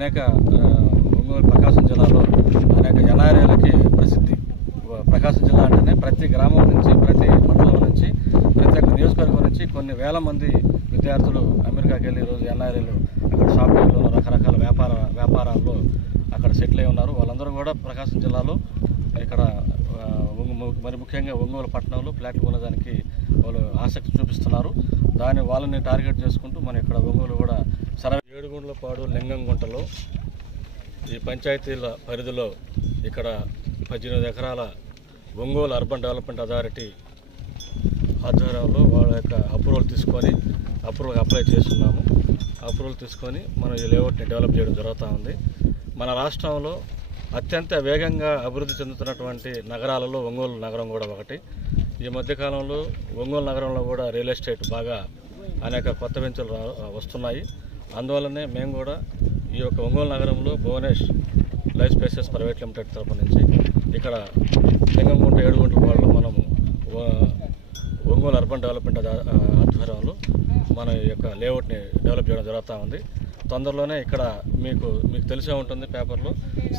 అనేక ఒంగోలు ప్రకాశం జిల్లాలో అనేక ఎన్ఆర్ఐలకి ప్రసిద్ధి. ప్రకాశం జిల్లా అంటేనే ప్రతి గ్రామం నుంచి, ప్రతి మండలం నుంచి, ప్రతి ఒక్క నియోజకవర్గం నుంచి కొన్ని వేల మంది విద్యార్థులు అమెరికాకి వెళ్ళి ఈరోజు ఎన్ఆర్ఐలు అక్కడ షాపింగ్లో రకరకాల వ్యాపారాల్లో అక్కడ సెటిల్ అయి ఉన్నారు. వాళ్ళందరూ కూడా ప్రకాశం జిల్లాలో ఇక్కడ మరి ముఖ్యంగా ఒంగోలు పట్టణంలో ఫ్లాట్ కొనడానికి వాళ్ళు ఆసక్తి చూపిస్తున్నారు. వాళ్ళని టార్గెట్ చేసుకుంటూ మనం ఇక్కడ ఒంగోలు కూడా ఏడుగుండ్లపాడు, లింగంగుంటలో ఈ పంచాయతీల పరిధిలో ఇక్కడ 18 ఎకరాల ఒంగోలు అర్బన్ డెవలప్మెంట్ అథారిటీ ఆధ్వర్యంలో వాళ్ళ యొక్క అప్రూవల్ అప్లై చేస్తున్నాము. అప్రూవల్ తీసుకొని మనం ఈ లేఅవుట్ని డెవలప్ చేయడం జరుగుతూ ఉంది. మన రాష్ట్రంలో అత్యంత వేగంగా అభివృద్ధి చెందుతున్నటువంటి నగరాలలో ఒంగోలు నగరం కూడా ఒకటి. ఈ మధ్యకాలంలో ఒంగోలు నగరంలో కూడా రియల్ ఎస్టేట్ బాగా అనేక కొత్త వెంచర్లు వస్తున్నాయి. అందువల్లనే మేము కూడా ఈ యొక్క ఒంగోలు నగరంలో Bhuvanesh life spaces private limited తరఫు నుంచి ఇక్కడ లింగంగుంట, ఏడుగుంట్లపాడులో మనము ఒంగోలు అర్బన్ డెవలప్మెంట్ ఆధ్వర్యంలో మన యొక్క లేఅవుట్ని డెవలప్ చేయడం జరుగుతూ ఉంది. తొందరలోనే ఇక్కడ మీకు తెలిసే ఉంటుంది పేపర్లో,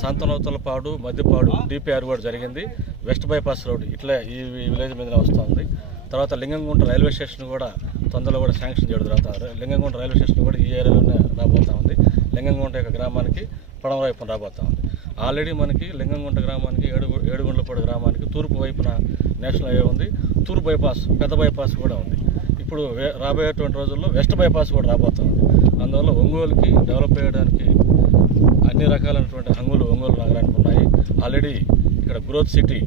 సంతనూతలపాడు, మధ్యపాడు డిపిఆర్ కూడా జరిగింది. వెస్ట్ బైపాస్ రోడ్ ఇట్లా ఈ విలేజ్ మీద వస్తుంది. తర్వాత లింగంగుంట రైల్వే స్టేషన్ కూడా తొందరలో కూడా శాంక్షన్ చేయడం జరుగుతుంది. లింగంగుంట రైల్వే స్టేషన్ కూడా ఈ ఏరియాలోనే రాబోతూ ఉంది. లింగంగుంట యొక్క గ్రామానికి పడమ వైపున రాబోతూ ఉంది. ఆల్రెడీ మనకి లింగంగుంట గ్రామానికి, ఏడుగుండ్లపాడు గ్రామానికి తూర్పు వైపున నేషనల్ హైవే ఉంది. తూర్పు బైపాస్, పెద్ద బైపాస్ కూడా ఉంది. ఇప్పుడు రాబోయేటువంటి రోజుల్లో వెస్ట్ బైపాస్ కూడా రాబోతుంది. అందువల్ల ఒంగోలుకి డెవలప్ చేయడానికి అన్ని రకాలైనటువంటి హంగులు ఒంగోలు నగరానికి ఉన్నాయి. ఆల్రెడీ ఇక్కడ గ్రోత్ సిటీ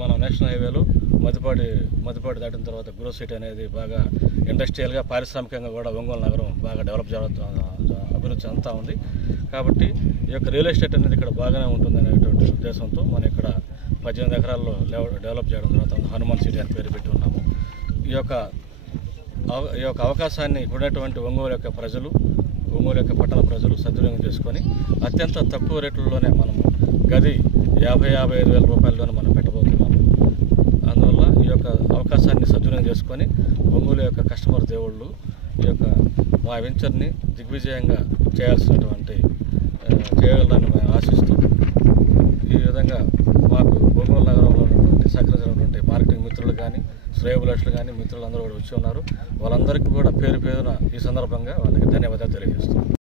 మనం నేషనల్ హైవేలో మధ్యపాటి దాటిన తర్వాత గ్రోత్ సిటీ అనేది బాగా ఇండస్ట్రియల్గా, పారిశ్రామికంగా కూడా ఒంగోలు నగరం బాగా అభివృద్ధి చెందుతూ ఉంది. కాబట్టి ఈ యొక్క రియల్ ఎస్టేట్ అనేది ఇక్కడ బాగానే ఉంటుంది అనేటువంటి ఉద్దేశంతో మనం ఇక్కడ 18 ఎకరాల్లో డెవలప్ చేయడం జరుగుతుంది. హనుమాన్ సిటీ అని పేరు పెట్టి ఉన్నాము. ఈ యొక్క అవకాశాన్ని ఉన్నటువంటి ఒంగోలు యొక్క పట్టణ ప్రజలు సద్వినియోగం చేసుకొని అత్యంత తక్కువ రేట్లలోనే మనము గది 50,000-55,000 రూపాయల్లోనే మనం పెట్టబోతున్నాము. అందువల్ల ఈ యొక్క అవకాశాన్ని సద్వినియోగం చేసుకొని ఒంగోలు యొక్క కస్టమర్ దేవుళ్ళు ఈ యొక్క మా వెంచర్ని దిగ్విజయంగా చేయగలరని మేము ఆశిస్తూ, ఈ విధంగా మాకు ఒంగోలు నగరంలో ఉన్నటువంటి సహకరించినటువంటి మార్కెటింగ్ మిత్రులు కానీ, శ్రేయోభిలాషులు కానీ, మిత్రులందరూ కూడా వచ్చి ఉన్నారు. వాళ్ళందరికీ కూడా పేరు పేరున ఈ సందర్భంగా వాళ్ళకి ధన్యవాదాలు తెలియజేస్తున్నాం.